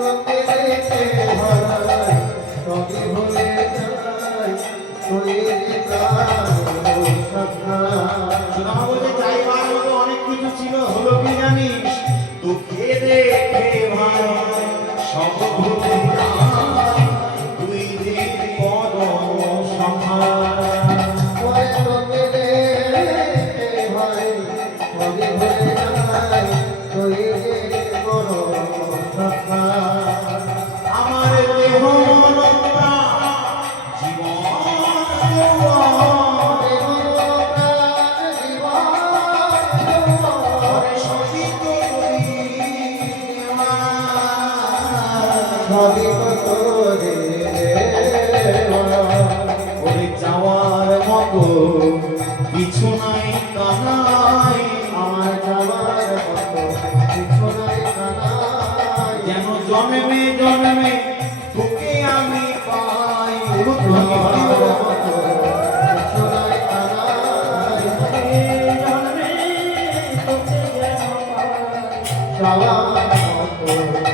তোকে দেখে ভাই তবে ভুলে যাই তুই যে প্রাণ সখা। সোনামা বলছে চাইবার মতো অনেক কিছু ছিল, হলো কি জানিস? তোকে দেখে ভাই সব ভুলে যাই তুই যে পরম সখা। ওরে তোকে দেখে ভাই তবে ভুলে যাই তুই যে বড় সখা। আমার দেহ মন প্রাণ জীবন সবই তোরে ওরে যাওয়ার মতো কিছু নাই কানাই, আমার যাওয়ার মতো কিছু নাই কানাই। যেন জন্মে জন্মে তোকে আমি পাই। যাওয়ার মতো কিছু নাই কানাই। যাওয়ার মতো